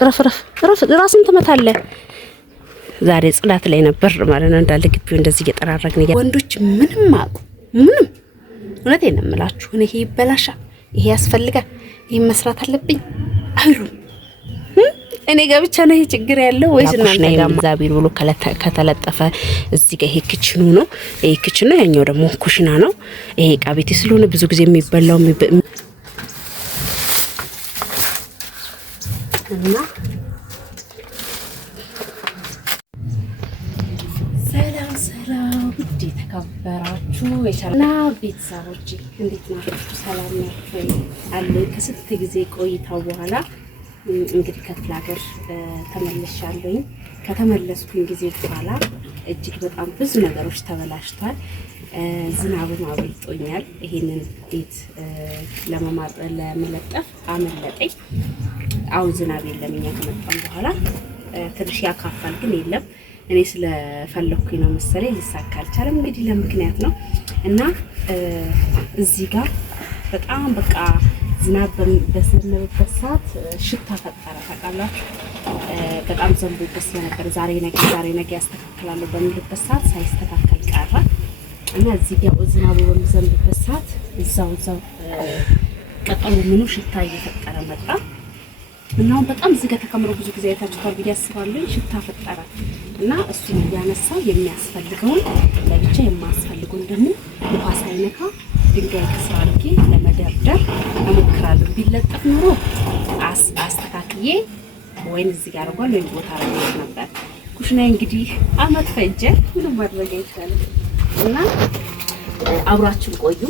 ረፍ ራስን ትመታለህ። ዛሬ ጽዳት ላይ ነበር ማለት ነው። እንዳለ ግቢው እንደዚህ እየጠራረግን ወንዶች ምንም አቁ ምንም እውነቴን ነው የምላችሁ። እኔ ይሄ ይበላሻል፣ ይሄ ያስፈልጋል፣ ይሄ መስራት አለብኝ አይሉም። እኔ ጋር ብቻ ነው ይሄ ችግር ያለው ወይስ እናንተ ጋር? ዛቢር ብሎ ከተለጠፈ እዚህ ጋር ይሄ ኪችኑ ነው። ይሄ ኪችኑ ነው፣ ያኛው ደግሞ ኩሽና ነው። ይሄ ዕቃ ቤት ስለሆነ ብዙ ጊዜ የሚበላው እና ሰላም ውድ የተከበራችሁ የቻና ቤተሰቦች እንዴት ናችሁ? ሰላም ናችሁ? አለ ከስንት ጊዜ ቆይታው በኋላ እንግዲህ ከክፍለ ሀገር ተመልሻለሁኝ። ከተመለስኩኝ ጊዜ በኋላ እጅግ በጣም ብዙ ነገሮች ተበላሽቷል። ዝናብም አብልጦኛል። ይሄንን ቤት ለመለጠፍ አመለጠኝ። አሁን ዝናብ የለም። እኛ ከመጣን በኋላ ትንሽ ያካፋል፣ ግን የለም። እኔ ስለፈለኩኝ ነው መሰለኝ ሊሳካ አልቻለም። እንግዲህ ለምክንያት ነው እና እዚህ ጋር በጣም በቃ ዝናብ በዘነበበት ሰዓት ሽታ ፈጠረ። ታውቃላችሁ፣ በጣም ዘንቦበት ስለነበር ዛሬ ነገ ያስተካክላለሁ በሚልበት ሰዓት ሳይስተካከል ቀረ እና እዚህ ጋር ዝናቡ በሚዘንብበት ሰዓት እዛው ቀጠሉ ምኑ ሽታ እየፈጠረ መጣ እና በጣም እዚህ ጋር ተከምሮ ብዙ ጊዜ አይታችኋል ብዬ አስባለሁ። ሽታ ፈጠረ እና እሱን እያነሳው የሚያስፈልገውን ለብቻ የማያስፈልገውን ደግሞ ውሃ ሳይነካ ድንጋይ ከስር አድርጌ ለመደርደር እሞክራለሁ። ቢለጠፍ ኑሮ አስተካክዬ ወይን እዚህ ጋር አርጓል ወይ ቦታ ላይ ነበር። ኩሽና እንግዲህ አመት ፈጀ፣ ምንም ማድረግ አይቻልም እና አብራችን ቆዩ።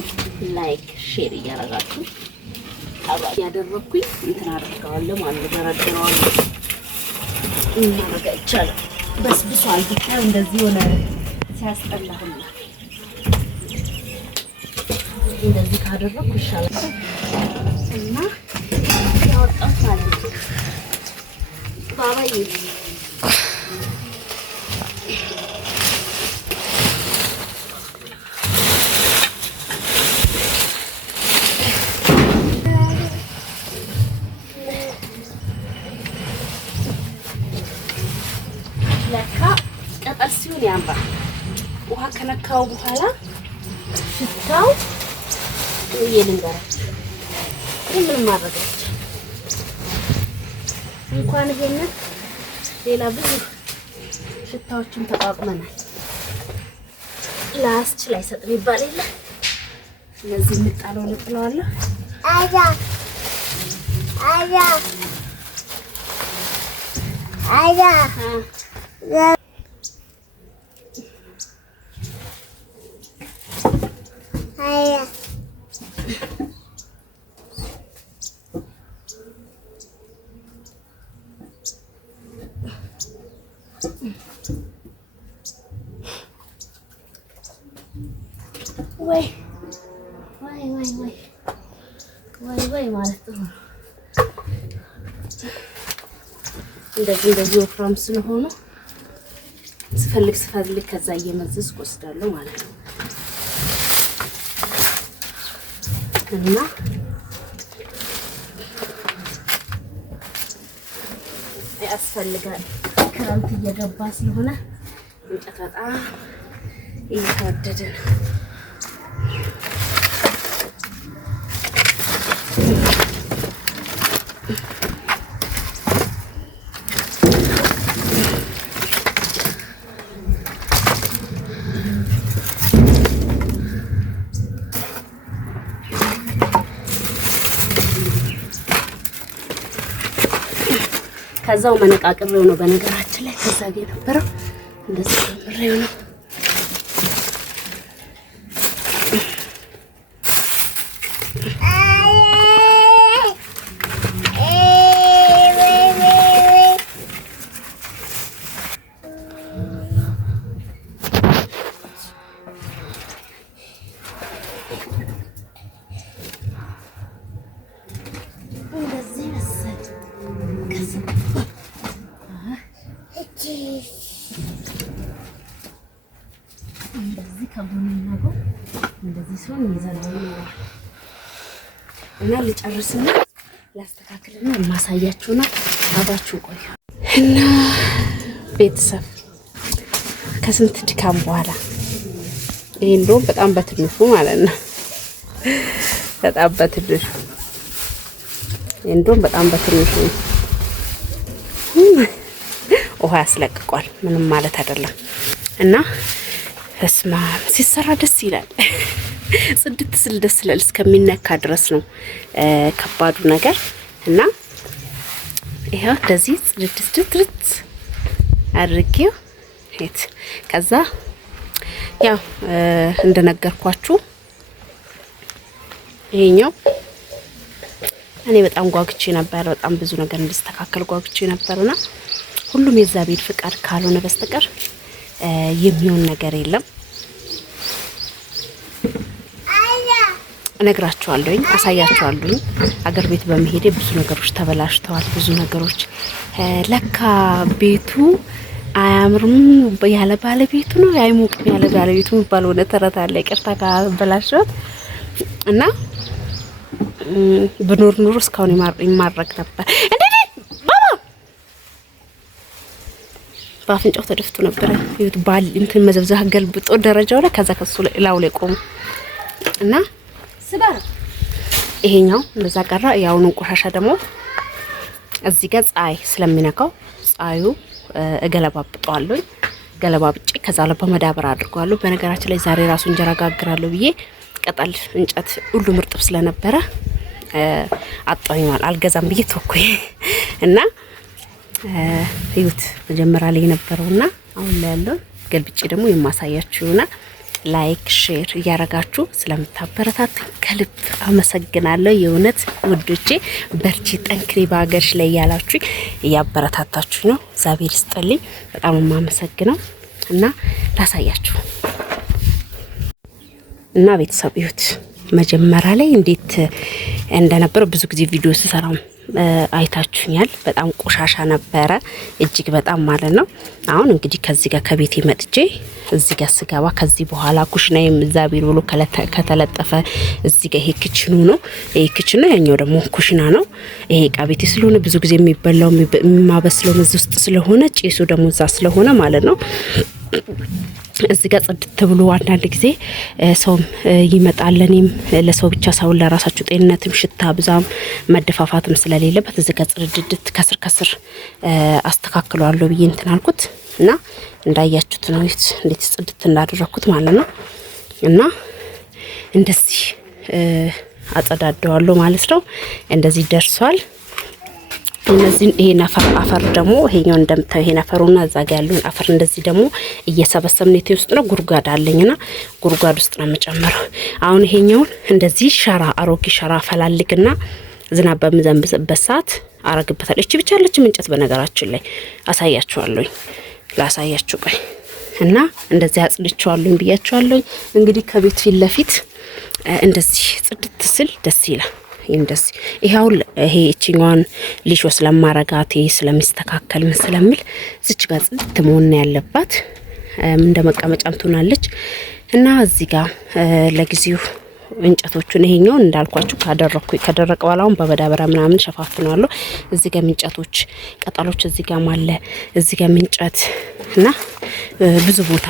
ላይክ ሼር እያደረጋችሁ አባ ያደረኩኝ እንትን አድርገዋለሁ ማለት ነው። ደረደረዋለሁ እና ማድረግ አይቻልም። በስብሷል ብቻ እንደዚህ ሆነ። ሲያስጠላሁና እንደዚህ ካደረኩ ይሻላል እና ያወጣው ማለት ነው። ባባዬ ለካ ቀጠል ሲሆን ያምራል። ውሃ ከነካው በኋላ ሽታው ይልንገራችሁ ምን ማድረግ እንኳን ይሄንን ሌላ ብዙ ሽታዎችን ተቋቁመናል። ላስችል አይሰጥም ይባል የለ። ስለዚህ እንጣለው ልጥለዋለሁ። ወይ ማለት ነው። እንደዚህ ወፍራም ስለሆነ ስፈልግ ከዛ እየመዘዝኩ ወስዳለሁ ማለት ነው እና ያስፈልጋል። ክረምት እየገባ ስለሆነ እንጨት በጣም እየተወደደ ነው። ከዛው መነቃቅሬው ነው በነገራችን ላይ ከዛ ጋር ነበረው እንደዚህ ምሬው ነው። እንደዚህ ከጎንና ጎን እንደዚህ ሲሆን ይዘናል እና ልጨርስና ላስተካክልና ማሳያችሁና አባችሁ ቆዩ እና ቤተሰብ ከስንት ድካም በኋላ ይሄ እንደውም በጣም በትንሹ ማለት ነው። በጣም በትንሹ እንደውም በጣም በትንሹ ውሃ ያስለቅቋል። ምንም ማለት አይደለም። እና እስማ ሲሰራ ደስ ይላል። ጽድት ስል ደስ ይላል እስከሚነካ ድረስ ነው ከባዱ ነገር። እና ይሄው እንደዚህ ጽድት አድርጌው ሄት ከዛ ያው እንደነገርኳችሁ ይሄኛው እኔ በጣም ጓግቼ ነበር። በጣም ብዙ ነገር እንዲስተካከል ጓግቼ ነበርና ሁሉም የእግዚአብሔር ፍቃድ ካልሆነ በስተቀር የሚሆን ነገር የለም። እነግራችኋለሁኝ፣ አሳያችኋለሁኝ። አገር ቤት በመሄዴ ብዙ ነገሮች ተበላሽተዋል። ብዙ ነገሮች ለካ ቤቱ አያምርም ያለ ባለቤቱ ነው፣ አይሞቅም ያለ ባለቤቱ የሚባለው ተረት አለ። ይቅርታ ካበላሽሁት እና በኖር ኑሮ እስካሁን ይማረክ ነበር። እንዴ ባባ በአፍንጫው ተደፍቶ ነበር። ይሁት ባል እንትን መዘብዘህ ገልብጦ ደረጃው ላይ ከዛ ከሱ ላው ላይ ቆሙ እና ስባር ይሄኛው እንደዛ ቀራ። ያውኑ ቆሻሻ ደግሞ እዚህ ጋር ፀሐይ ስለሚነካው ፀሐዩ እገለባብጠዋለሁ። ገለባብጬ ከዛ ላይ በመዳበራ አድርጓለሁ። በነገራችን ላይ ዛሬ ራሱ እንጀራ ጋግራለሁ ብዬ ቅጠል እንጨት ሁሉ ምርጥብ ስለነበረ አጣውኛል። አልገዛም ብዬ ተወኩኝ እና ይሁት መጀመሪያ ላይ የነበረውና አሁን ላይ ያለው ገልብጬ ደግሞ የማሳያችሁና ላይክ ሼር እያረጋችሁ ስለምታበረታቱኝ ከልብ አመሰግናለሁ። የእውነት ውዶቼ በርቺ ጠንክሪ በሀገርሽ ላይ ያላችሁ እያበረታታችሁ ነው። እግዚአብሔር ይስጥልኝ። በጣም የማመሰግነው እና ላሳያችሁ እና ቤተሰብ ይሁት መጀመሪያ ላይ እንዴት እንደነበረ ብዙ ጊዜ ቪዲዮ ስሰራም አይታችሁኛል። በጣም ቆሻሻ ነበረ እጅግ በጣም ማለት ነው። አሁን እንግዲህ ከዚህ ጋር ከቤቴ መጥቼ እዚህ ጋር ስገባ ከዚህ በኋላ ኩሽናዬም እግዚአብሔር ብሎ ከተለጠፈ እዚህ ጋር ይሄ ክችኑ ነው። ይሄ ክችኑ ነው፣ ያኛው ደግሞ ኩሽና ነው። ይሄ ዕቃ ቤቴ ስለሆነ ብዙ ጊዜ የሚበላው የማበስለው እዚህ ውስጥ ስለሆነ ጭሱ ደግሞ እዛ ስለሆነ ማለት ነው እዚህ ጋር ጽድት ብሎ አንዳንድ ጊዜ ሰውም ይመጣል። እኔም ለሰው ብቻ ሳይሆን ለራሳችሁ ጤንነትም ሽታ ብዛም መደፋፋትም ስለሌለበት እዚህ ጋር ጽድድት ከስር አስተካክለዋለሁ ብዬ እንትን አልኩት እና እንዳያችሁት ነው እንዴት ጽድት እንዳደረኩት ማለት ነው። እና እንደዚህ አጸዳደዋለሁ ማለት ነው። እንደዚህ ደርሷል። እነዚህ ይሄ አፈር ደግሞ ይሄኛው እንደምታዩ ይሄ አፈሩና እዛ ጋር ያሉን አፈር እንደዚህ ደግሞ እየሰበሰብን የት ውስጥ ነው ጉርጓድ አለኝና ጉርጓድ ውስጥ ነው የምጨምረው። አሁን ይሄኛውን እንደዚህ ሸራ አሮጌ ሸራ ፈላልግና ዝናብ በሚዘንብበት ሰዓት አረግበታለሁ። እቺ ብቻ አለች እንጨት በነገራችን ላይ አሳያችኋለሁ። ላሳያችሁ ቆይ እና እንደዚህ አጽድቻለሁ ብያችኋለሁ። እንግዲህ ከቤት ፊት ለፊት እንደዚህ ጽድት ስል ደስ ይላል። እንደዚህ ይሄ እቺኛውን ሊሾ ስለማረጋት ስለሚስተካከል ስለሚል እዚች ጋር ጽድት መሆን ያለባት እንደ መቀመጫም ትሆናለች። እና እዚህ ጋር ለጊዜው እንጨቶቹን ይሄኛውን እንዳልኳችሁ ከደረቀ በኋላ አሁን በመዳበሪያ ምናምን ሸፋፍነዋለሁ። እዚህ ጋር እንጨቶች ቅጠሎች እዚህ ጋር ማለ እዚህ ጋር እንጨት እና ብዙ ቦታ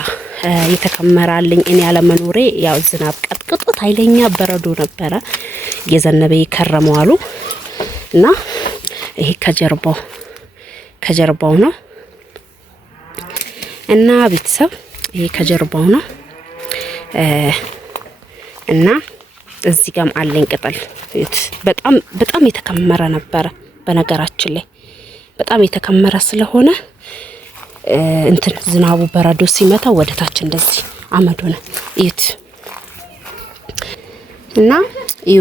የተከመራልኝ እኔ ያለ መኖሬ ያው ዝናብ ቀጥቅጦት ኃይለኛ በረዶ ነበረ የዘነበ ይከረመዋሉ እና ይሄ ከጀርባው ነው እና ቤተሰብ ይሄ ከጀርባው ነው እና እዚህ ጋርም አለኝ ቅጠል በጣም የተከመረ ነበረ። በነገራችን ላይ በጣም የተከመረ ስለሆነ እንትን ዝናቡ በረዶ ሲመታ ወደታች እንደዚህ አመዱ ነው እዩት። እና እዩ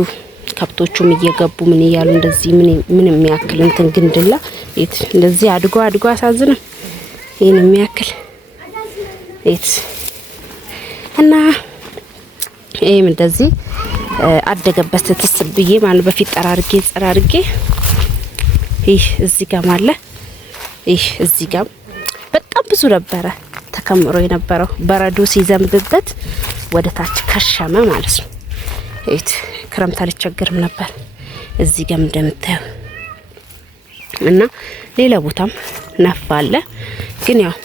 ከብቶቹም እየገቡ ምን ይያሉ እንደዚህ ምን የሚያክል እንትን ግንድላ እዩት። እንደዚህ አድጎ አሳዝነም ይሄን የሚያክል እዩት። እና ይሄም እንደዚህ አደገበት ተስብዬ ማለት በፊት ጠራርጌ ይህ እዚህ ጋር ማለት ይህ እዚህ ጋር በጣም ብዙ ነበረ ተከምሮ የነበረው በረዶ ሲዘንብበት ወደ ታች ከሸመ ማለት ነው። እዩት ክረምት አልቸገርም ነበር። እዚህ ጋር እንደምታዩ እና ሌላ ቦታም ነፍ አለ። ግን ያው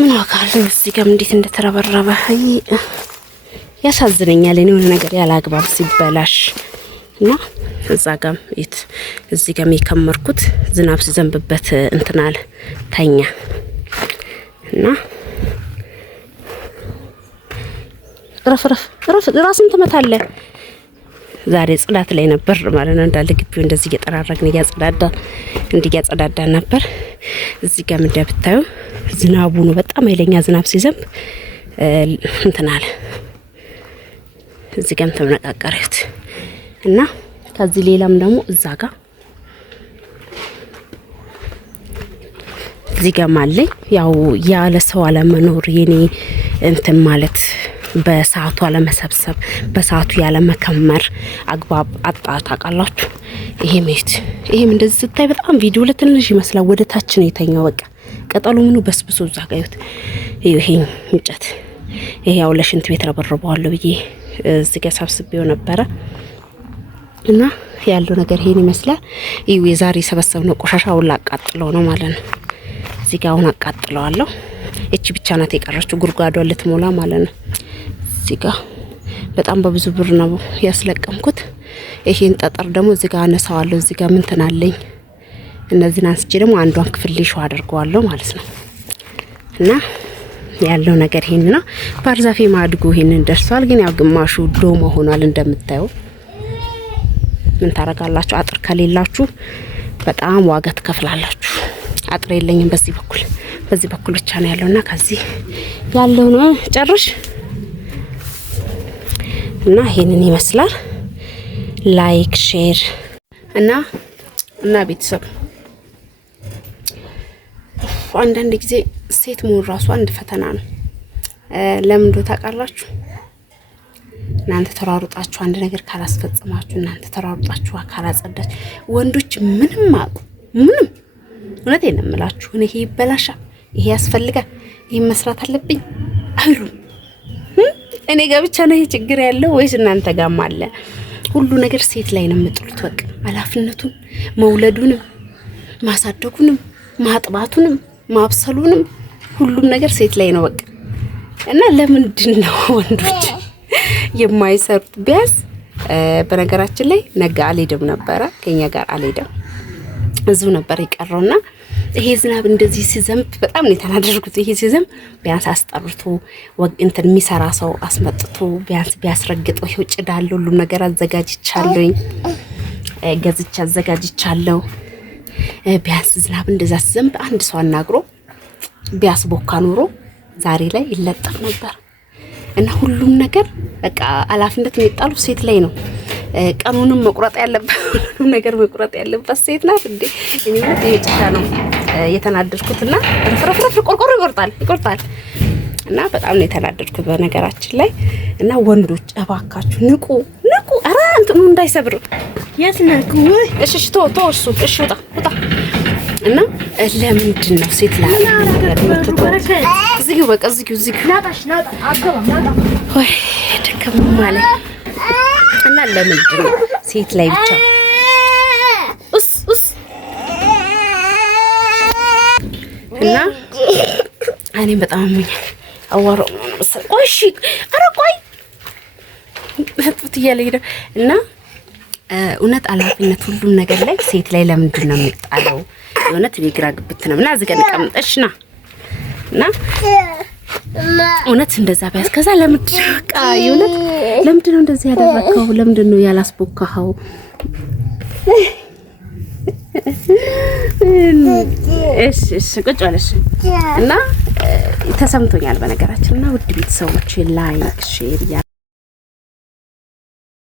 ምን አካል እዚህ ጋር እንዴት እንደተረበረበ ያሳዝነኛል። እኔ የሆነ ነገር ያላግባብ ሲበላሽ እና እዛ ጋም እዚህ ጋም የከመርኩት ዝናብ ሲዘንብበት እንትናል ተኛ እና ረፍ ራስን ትመታለህ። ዛሬ ጽዳት ላይ ነበር ማለት ነው። እንዳለ ግቢው እንደዚህ እየጠራረግን እያጸዳዳን ነበር። እዚህ ጋር እንደምታዩ ዝናቡ ነው በጣም ኃይለኛ ዝናብ ሲዘንብ እንትናል። እዚህ ጋርም ተመነቃቀሩት እና ከዚህ ሌላም ደግሞ እዛ ጋር እዚህ ጋር ማለኝ ያው ያለ ሰው አለመኖር የኔ እንትን ማለት በሰዓቱ አለመሰብሰብ በሰዓቱ ያለ መከመር አግባብ ታውቃላችሁ። ይሄም እንደዚህ ስታይ በጣም ቪዲዮ ለትንሽ ይመስላል። ወደ ታች ነው የተኛው። በቃ ቅጠሉ ምኑ በስብሶ እዛ ጋር ይሄ እንጨት ይሄ ያው ለሽንት ቤት ረበረበዋለሁ ብዬ እዚህ ጋር ሰብስቤው ነበረ እና ያለው ነገር ይሄን ይመስላል። የዛሬ ሰበሰብነው ቆሻሻውን ላቃጥለው ነው ማለት ነው። እዚህ ጋር አሁን አቃጥለዋለሁ። እቺ ብቻ ናት የቀረችው ጉርጓዷን ልትሞላ ማለት ነው። እዚህ ጋር በጣም በብዙ ብር ነው ያስለቀምኩት። ይሄን ጠጠር ደግሞ እዚህ ጋር አነሳዋለሁ። እዚህ ጋር ምን ትናለኝ እነዚህን አንስቼ ደግሞ አንዷን ክፍል ሊሾ አደርገዋለሁ ማለት ነው። እና ያለው ነገር ይሄን ነው። ባርዛፌ ማድጎ ይሄንን ደርሷል። ግን ያው ግማሹ ዶማ ሆኗል እንደምታዩ። ምን ታረጋላችሁ? አጥር ከሌላችሁ በጣም ዋጋ ትከፍላላችሁ። አጥር የለኝም በዚህ በኩል ብቻ ነው ያለውና ከዚህ ያለው ነው ጨርሽ እና ይሄንን ይመስላል። ላይክ ሼር እና ቤተሰብ አንዳንድ ጊዜ ሴት መሆን ራሱ አንድ ፈተና ነው። ለምን እንደው ታውቃላችሁ? እናንተ ተራሩጣችሁ አንድ ነገር ካላስፈጽማችሁ እናንተ ተራሩጣችሁ ካላጸዳችሁ ወንዶች ምንም እውነቴን ነው የምላችሁ። ይሄ ይበላሻል፣ ይሄ ያስፈልጋል፣ ይሄ መስራት አለብኝ አይሉም። እኔ ጋር ብቻ ነው ይሄ ችግር ያለው ወይስ እናንተ ጋርም አለ? ሁሉ ነገር ሴት ላይ ነው የምጥሉት። በቃ ኃላፊነቱን መውለዱንም ማሳደጉንም ማጥባቱንም ማብሰሉንም ሁሉም ነገር ሴት ላይ ነው በቃ። እና ለምንድን ነው ወንዶች የማይሰሩት? ቢያንስ በነገራችን ላይ ነገ አልሄድም ነበረ ከኛ ጋር አልሄድም እዚሁ ነበር የቀረውና ይሄ ዝናብ እንደዚህ ሲዘንብ በጣም ነው የተናደድኩት። ይሄ ሲዘንብ ቢያንስ አስጠርቶ እንትን የሚሰራ ሰው አስመጥቶ ቢያንስ ቢያስረግጠው ይሄው ጭዳለሁ ሁሉም ነገር አዘጋጅቻለሁኝ ገዝቻ አዘጋጅቻለሁ። ቢያንስ ዝናብ እንደዛ ሲዘንብ አንድ ሰው አናግሮ ቢያስቦካ ኖሮ ዛሬ ላይ ይለጠፍ ነበር። እና ሁሉም ነገር በቃ ኃላፊነት የሚጣሉ ሴት ላይ ነው። ቀኑንም መቁረጥ ያለበት ሁሉም ነገር መቁረጥ ያለበት ሴት ናት እንዴ? እኔ ማለት የጭቃ ነው የተናደድኩትና ረፍረፍ ቆርቆሮ ይቆርጣል እና በጣም ነው የተናደድኩት በነገራችን ላይ። እና ወንዶች እባካችሁ ንቁ። ኧረ እንትኑ እንዳይሰብር የስነኩ እሺ እሱ እሺ ውጣ እና ለምንድን ነው ሴት ላይ ነገር የምትተው? እዚሁ በቃ እዚሁ ናጣሽ ወይ ደከም ማለት እና ለምንድን ነው ሴት ላይ ብቻ ኡስ እና እኔ በጣም አዋራው ነው መሰለኝ። ቆይ እሺ ኧረ ቆይ እያለ ሄደ እና እውነት ኃላፊነት ሁሉም ነገር ላይ ሴት ላይ ለምንድን ነው የሚጣለው? እውነት ግራ ግብት ነው። እና እዚህ ጋር እንቀምጠሽ እና እውነት እንደዛ ቢያስ ከዛ ለምንድን በቃ እውነት ለምንድን ነው እንደዚህ ያደረከው? ለምንድን ነው ያላስቦካኸው? እሺ ቁጭ በለሽ እና ተሰምቶኛል በነገራችን። እና ውድ ቤተሰቦች ላይክ ሼር